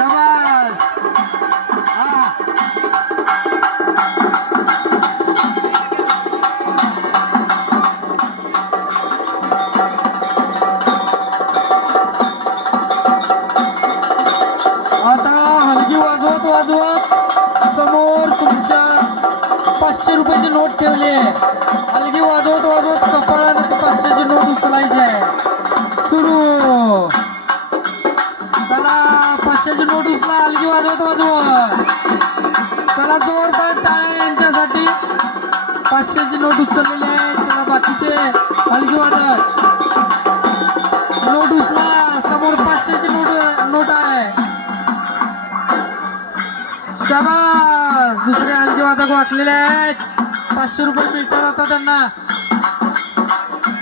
शाबास. आता हलगी वाजवत वाजवत समोर तुमच्या 500 रुपयाची नोट ठेवली आहे. हलगी वाजवत वाजवत कपाळाने 500ची नोट उचलायची आहे. सुरू. चला 500ची नोट उचला हलगी वाजवत वाजवत. चला जोरदार टाळ्या यांच्यासाठी. 500ची नोट उचललेली आहे. चला बाकीचे हलगी वाजत नोट उचला. समोर 500ची नोट आहे. शाबास. दुसरे हलगी वाजक वाटलेले आहेत. 500 रुपये मिळतात आता त्यांना.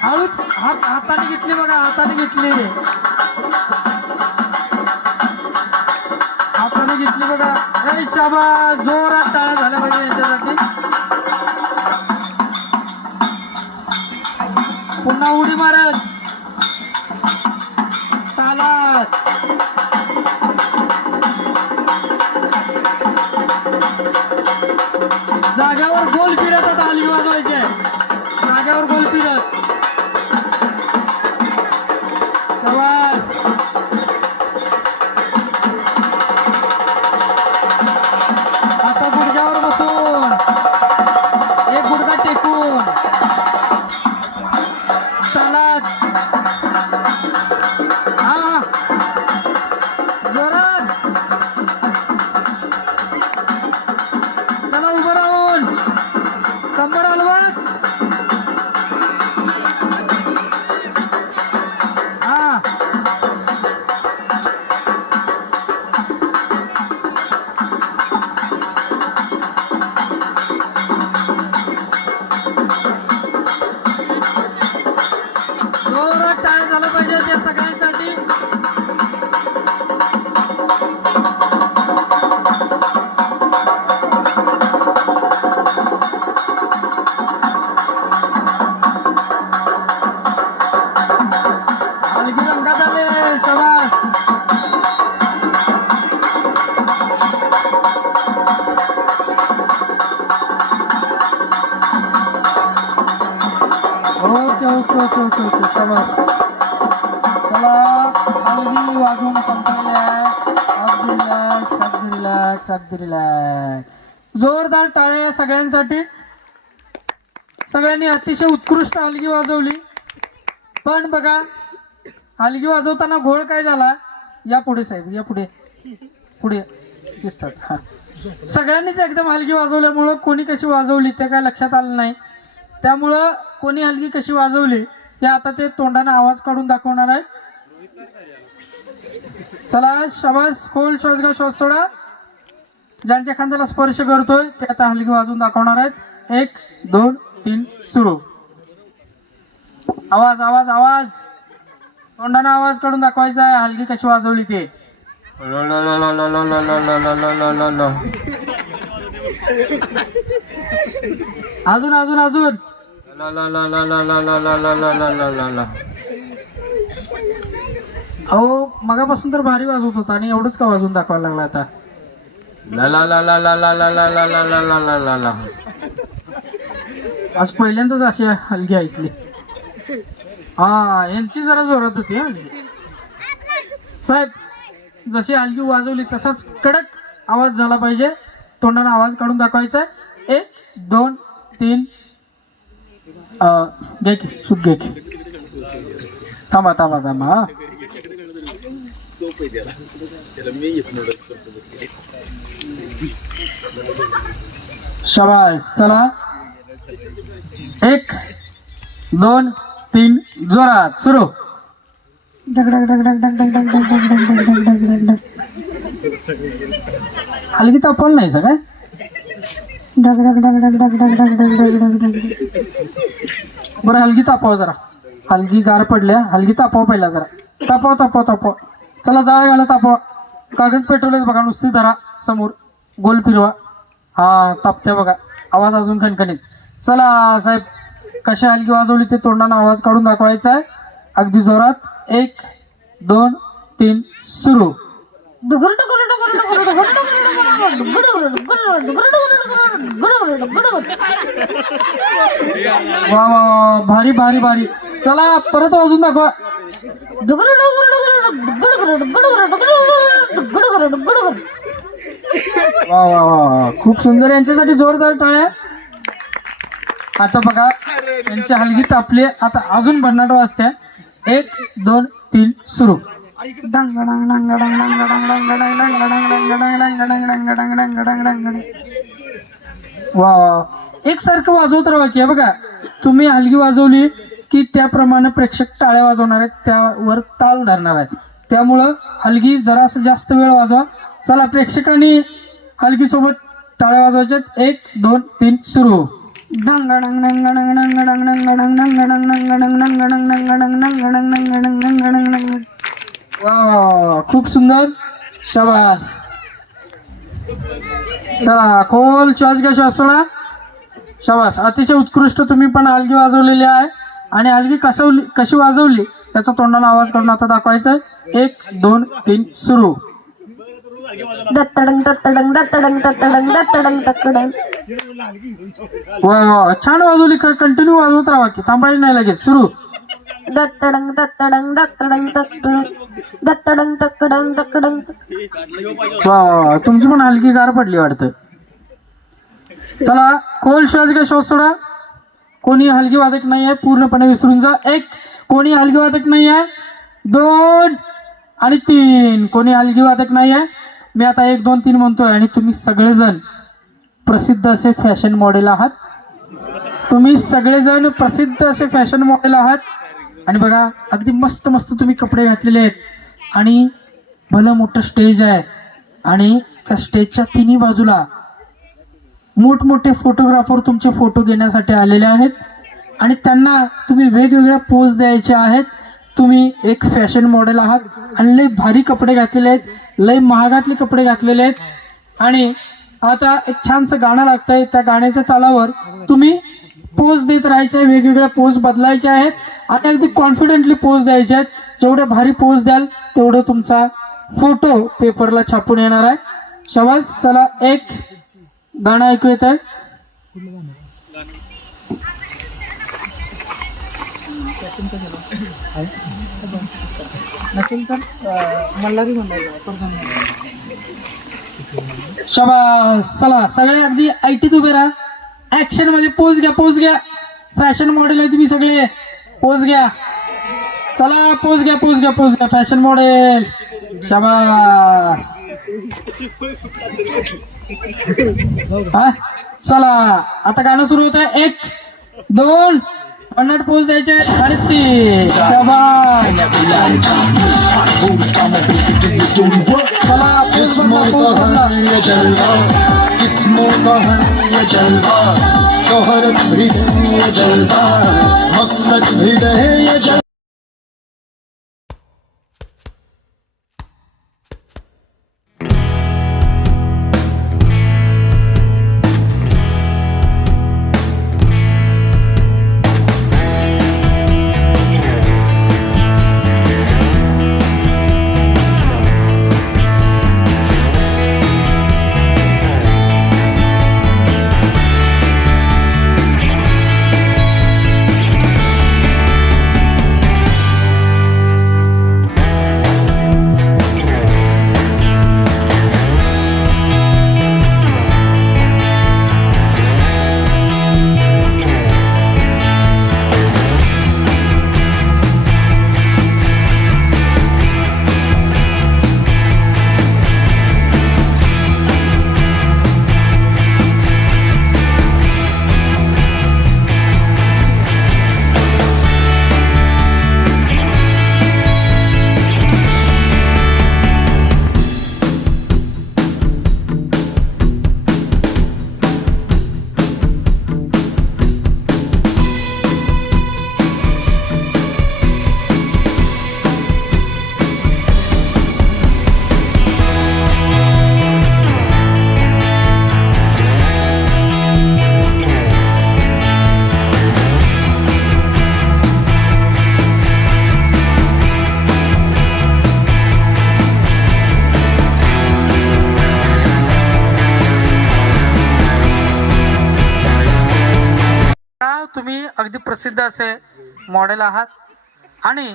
हळूच हाताने घेतली बघा. हाताने घेतली बघा. हे शाबास. जोरात टाळ्या झाल्या पाहिजे यांच्यासाठी. पुन्हा उडी मारत तालात. जाग्यावर गोल फिरत आता हलगी वाजवायचे. जाग्यावर गोल फिरत. शाबास. आता गुडघ्यावर बसून एक गुडघा टेकून चालत. हा जोरात. चला उभं राहून कंबर हलवत. हा जोरात टाळ्या झालं पाहिजे त्या सगळ्यांसाठी. हलगी रंगात आले. शाबास. Okay okay okay okay okay. शाबास. चला हलगी वाजवून संपलेली आहे. अगदी रिलॅक्स अगदी रिलॅक्स अगदी रिलॅक्स. जोरदार टाळ्या सगळ्यांसाठी. सगळ्यांनी अतिशय उत्कृष्ट हलगी वाजवली. पण बघा हलगी वाजवताना घोळ काय झाला. या पुढे साहेब या पुढे पुढे दिसतात. हा सगळ्यांनीच एकदम हलगी वाजवल्यामुळं कोणी कशी वाजवली ते काय लक्षात आलं नाही. त्यामुळं कोणी हलगी कशी वाजवली ते आता ते तोंडाने आवाज काढून दाखवणार आहे. चला शाबास. खोल श्वास घ्या. श्वास सोडा. ज्यांच्या खांद्याला स्पर्श करतोय ते आता हलगी वाजवून दाखवणार आहेत. 1 2 3 सुरू. आवाज आवाज आवाज. तोंडाने आवाज काढून दाखवायचा आहे हलगी कशी वाजवली ते. अजून अजून अजून. अहो मगापासून तर भारी वाजवत होता आणि एवढंच का वाजवून दाखवायला लागला आता. आज पहिल्यांदाच अशी हलगी ऐकली. हा यांची जरा जोरात होती हलगी. साहेब जशी हलगी वाजवली तसाच कडक आवाज झाला पाहिजे. तोंडाने आवाज काढून दाखवायचा. 1 2 3 घे की सूट घे की. थांबा थांबा थांबा. शाबास. चला 1 2 3 जोरात सुरू. हलगी तापवलं नाही सगळं. बरं हलगी तापव जरा. हलगी गार पडल्या. हलगी तापव पहिला जरा. तापव तापव तापव. चला जाळ घाला. तापवा. कागद पेटवले बघा. नुसती धरा समोर गोल फिरवा. हा तापते बघा. आवाज अजून खणखणीत. चला साहेब कशी हलगी वाजवली ते तोंडाने आवाज काढून दाखवायचा आहे अगदी जोरात. 1 2 3 सुरू. डुगर डुगर डुगर डुगर डुगर डुगर डुगर डुगर डुगर. वा वा वा, भारी भारी भारी. चला परत वाजून दाखवा. डुगर डुगर डुगर डुगर डुगर डुगर डुगर. वा वा वा, खूप सुंदर. यांच्यासाठी जोरदार टाळ्या. आता बघा यांची हलगी तापली. आता अजून भन्नाट वाजत्या. 1 2 3 सुरू. वा वा, एकसारखं वाजवत राहा की. बघा तुम्ही हलगी वाजवली की त्याप्रमाणे प्रेक्षक टाळ्या वाजवणार आहेत, त्यावर ताल धरणार आहेत. त्यामुळं हलगी जरासं जास्त वेळ वाजवा. चला प्रेक्षकांनी हलगी सोबत टाळ्या वाजवायच्यात. 1 2 3 सुरू. वा, खूप सुंदर. शाबास. चला खोल श्वास घ्या. श्वास सोडा. शाबास. अतिशय उत्कृष्ट तुम्ही पण हलगी वाजवलेली आहे. आणि हलगी कशी वाजवली त्याचा तोंडाला आवाज काढून आता दाखवायचं. 1 2 3 सुरू. दत्तडंग दत्तडंग दत्तडंग दत्तडंग दत्तडंग दत्तडंग. वा वा, छान वाजवली. कंटिन्यू वाजवत राहा की, थांबायला नाही लगेच. सुरू. दत्तडंग दत्तडंग दत्तडंग दत्तडंग दत्तडंग दत्तडंग दत्तडंग. वा वा, तुमची पण हलकी गार पडली वाटतं. चला खोल श्वास घ्या. श्वास सोडा. कोणी हलगी वादक नाही आहे, पूर्णपणे विसरून जा. 1 कोणी हलगी वादक नाही आहे. 2 आणि 3 कोणी हलगी वादक नाही आहे. मी आता 1 2 3 म्हणतोय आणि तुम्ही सगळेजण प्रसिद्ध असे फॅशन मॉडेल आहात. तुम्ही सगळेजण प्रसिद्ध असे फॅशन मॉडेल आहात. आणि बघा अगदी मस्त मस्त तुम्ही कपडे घातलेले आहेत. आणि भलं मोठं स्टेज आहे. आणि त्या स्टेजच्या तिन्ही बाजूला मोठमोठे फोटोग्राफर तुमचे फोटो घेण्यासाठी आलेले आहेत. आणि त्यांना तुम्ही वेगवेगळ्या पोज द्यायचे आहेत. तुम्ही एक फॅशन मॉडेल आहात आणि लय भारी कपडे घातलेले आहेत, लय महागातले कपडे घातलेले आहेत. आणि आता एक छानसं गाणं लागतंय. त्या गाण्याच्या तालावर तुम्ही पोज देत राहायचे, वेगवेगळ्या पोज बदलायचे आहेत आणि अगदी कॉन्फिडेंटली पोज द्यायचे आहेत. जेवढे भारी पोज द्याल तेवढं तुमचा फोटो पेपरला छापून येणार आहे. शाबास. चला एक गाणं ऐकू येत आहे. नसेल तर मल्हारी शाबास. चला सगळे अगदी ऐटीत उभे राहा. ऍक्शन मध्ये पोज घ्या. पोज घ्या. फॅशन मॉडेल आहे तुम्ही सगळे. पोज घ्या. चला पोज घ्या. पोज घ्या. पोज घ्या. Fashion model. शाबास. हा चला आता गाणं सुरू होत आहे. 1 2 भन्नाट पोज द्यायचे आणि 3 शाबास. चला पोज बदला. पोज बदला. अगदी प्रसिद्ध असे मॉडेल आहात. आणि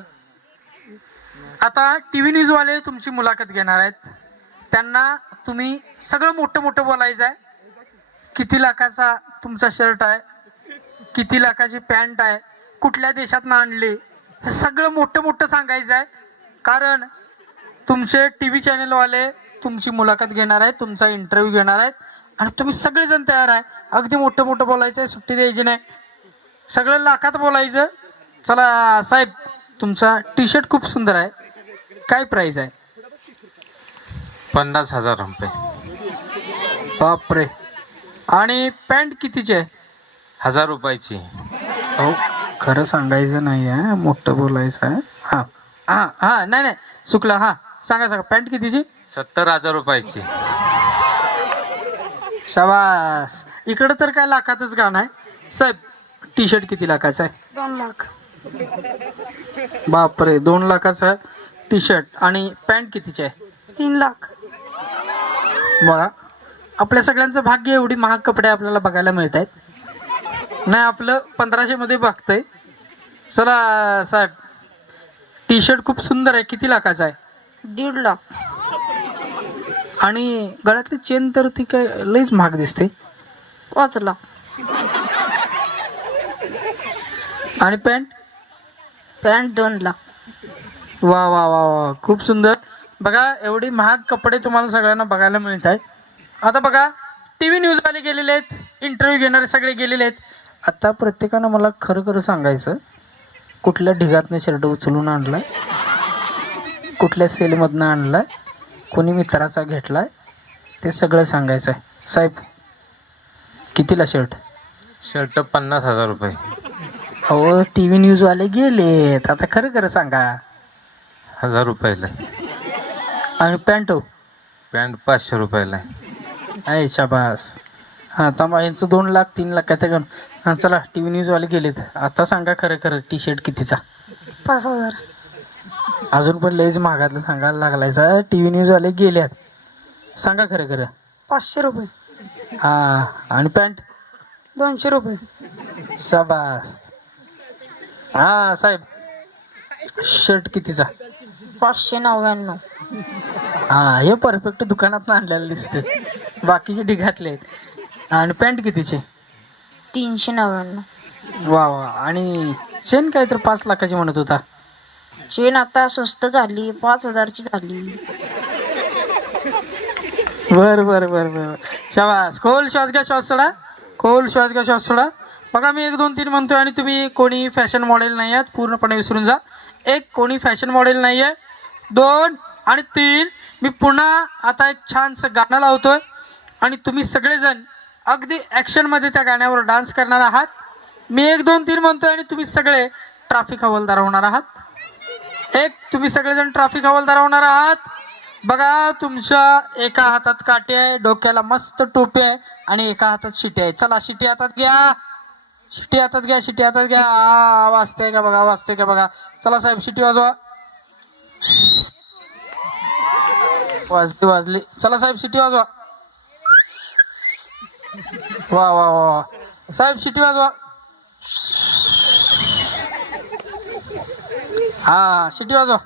आता टी व्ही न्यूजवाले तुमची मुलाखत घेणार आहेत. त्यांना तुम्ही सगळं मोठं मोठं बोलायचं आहे. किती लाखाचा तुमचा शर्ट आहे, किती लाखाची पॅन्ट आहे, कुठल्या देशातनं आणली, हे सगळं मोठं मोठं सांगायचं आहे. कारण तुमचे टी व्ही चॅनलवाले तुमची मुलाखत घेणार आहेत, तुमचा इंटरव्ह्यू घेणार आहेत. आणि तुम्ही सगळेजण तयार आहे. अगदी मोठं मोठं बोलायचं आहे, सुट्टी द्यायची नाही, सगळं लाखात बोलायचं. चला साहेब, तुमचा टी शर्ट खूप सुंदर आहे. काय प्राईस आहे? 50,000 रुपये. बापरे. आणि पॅन्ट कितीची आहे? 1000 रुपयाची. हो, खरं सांगायचं नाही आहे, मोठं बोलायचं आहे. हां हां हां, नाही नाही चुकलं. हां सांगा पॅन्ट कितीची? 70,000 रुपयाची. शाबास. इकडं तर काय लाखातच गाणं आहे. साहेब, टी शर्ट किती लाखाचा आहे? 2 लाख. बापरे, 2 लाखाचा टी शर्ट. आणि पॅन्ट कितीची आहे? 3 लाख. बघा, आपल्या सगळ्यांचं भाग्य एवढी महाग कपडे आपल्याला बघायला मिळत आहेत. नाही, आपलं 1500 मध्ये बघतंय. चला साहेब, टी शर्ट खूप सुंदर आहे. किती लाखाचा आहे? 1.5 लाख. आणि गळ्यातली चेन तर ती काय लईच महाग दिसते. 5 लाख. आणि पॅन्ट 2 लाख. वा वा वा वा, खूप सुंदर. बघा, एवढी महाग कपडे तुम्हाला सगळ्यांना बघायला मिळत आहेत. आता बघा, टी व्ही न्यूजवाले गेलेले आहेत, इंटरव्ह्यू घेणारे सगळे गेलेले आहेत. आता प्रत्येकानं मला खरं खरं सांगायचं, कुठल्या ढिगातनं शर्ट उचलून आणलाय, कुठल्या सेलमधनं आणलाय, कोणी मित्राचा घेतलाय, ते सगळं सांगायचं आहे. साहेब, कितीला शर्ट? शर्ट 50,000 रुपये. अहो, टी व्ही न्यूजवाले गेलेत, आता खरं खरं सांगा. 1000 रुपयाला. आणि पॅन्ट? पॅन्ट 500 रुपयाला. आहे. शाबास. हां, थांबा, यांचं 2 लाख 3 लाख काय ते. हां चला, टी व्ही न्यूजवाले गेलेत, आता सांगा खरं खरं टी शर्ट कितीचा? 5,000. अजून पण लईच महागातलं सांगायला लागलायचा. टी व्ही न्यूजवाले गेल्यात, सांगा खरं खरं. 500 रुपये. हां. आणि पॅन्ट? 200 रुपये. शाबास. हां साहेब, शर्ट कितीचा? 599. हां, हे परफेक्ट दुकानात आणलेलं दिसते, बाकीचे ढिगातले आहेत. आणि पॅन्ट कितीची? 399. वा वा. आणि चेन काय तर 5 लाखाची म्हणत होता. चेन आता स्वस्त झाली, 5,000ची झाली. बर बर बर बर, शाबास. खोल श्वास घ्या, श्वास सोडा. खोल श्वास घ्या, श्वास सोडा. बघा, मी 1 2 3 म्हणतोय आणि तुम्ही कोणी फॅशन मॉडेल नाही आहात, पूर्णपणे विसरून जा. 1, कोणी फॅशन मॉडेल नाही आहे. 2 आणि 3, मी पुन्हा आता एक छानसं गाणं लावतोय आणि तुम्ही सगळेजण अगदी ॲक्शनमध्ये त्या गाण्यावर डान्स करणार आहात. मी 1 2 3 म्हणतोय आणि तुम्ही सगळे ट्रॅफिक हवालदार होणार आहात. 1, तुम्ही सगळेजण ट्रॅफिक हवालदार होणार आहात. बघा, तुमच्या एका हातात काटे आहे, डोक्याला मस्त टोपी आहे आणि एका हातात शिटी आहे. चला, शिटी हातात घ्या, शिटी हातात घ्या, शिटी हातात घ्या. वाजते का बघा, वाजते का बघा. चला साहेब, शिटी वाजवा. वाजली. चला साहेब, शिटी वाजवा. वा वा वा, साहेब शिटी वाजवा. हा, शिटी वाजवा.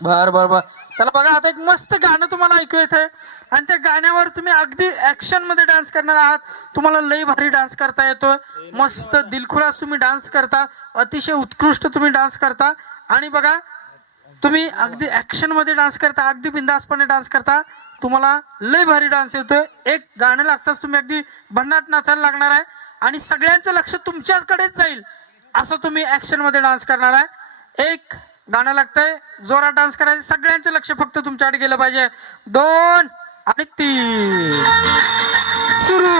बर बर बर. चला बघा, आता एक मस्त गाणं तुम्हाला ऐकू येतंय आणि त्या गाण्यावर तुम्ही अगदी ऍक्शन मध्ये डान्स करणार आहात. तुम्हाला लई भारी डान्स करता येतोय, मस्त दिलखुलास तुम्ही डान्स करता, अतिशय उत्कृष्ट तुम्ही डान्स करता. आणि बघा, तुम्ही अगदी ऍक्शन मध्ये डान्स करता, अगदी बिंदासपणे डान्स करता, तुम्हाला लई भारी डान्स येतोय. एक गाणं लागताच तुम्ही अगदी भन्नाट नाचायला लागणार आहे आणि सगळ्यांचं लक्ष तुमच्याकडेच जाईल असं तुम्ही ऍक्शन मध्ये डान्स करणार आहे. एक गाणं लागतंय, जोरात डान्स करायचं, सगळ्यांचं लक्ष फक्त तुमच्याकडे गेलं पाहिजे. 2 आणि 3, सुरू.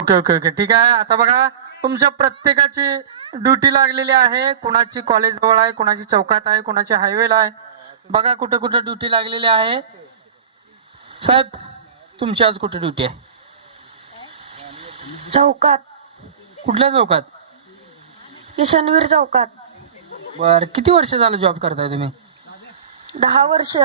ओके ओके ओके, ठीक आहे. आता बघा, तुमच्या प्रत्येकाची ड्युटी लागलेली आहे. कोणाची कॉलेज जवळ आहे, कोणाची चौकात आहे, कोणाची हायवेला आहे. बघा कुठे कुठे ड्युटी लागलेली आहे. साहेब, तुमची आज कुठे ड्युटी आहे? चौकात. कुठल्या चौकात? किशनवीर चौकात. बर, किती वर्ष झालं जॉब करताय तुम्ही? 10 वर्ष.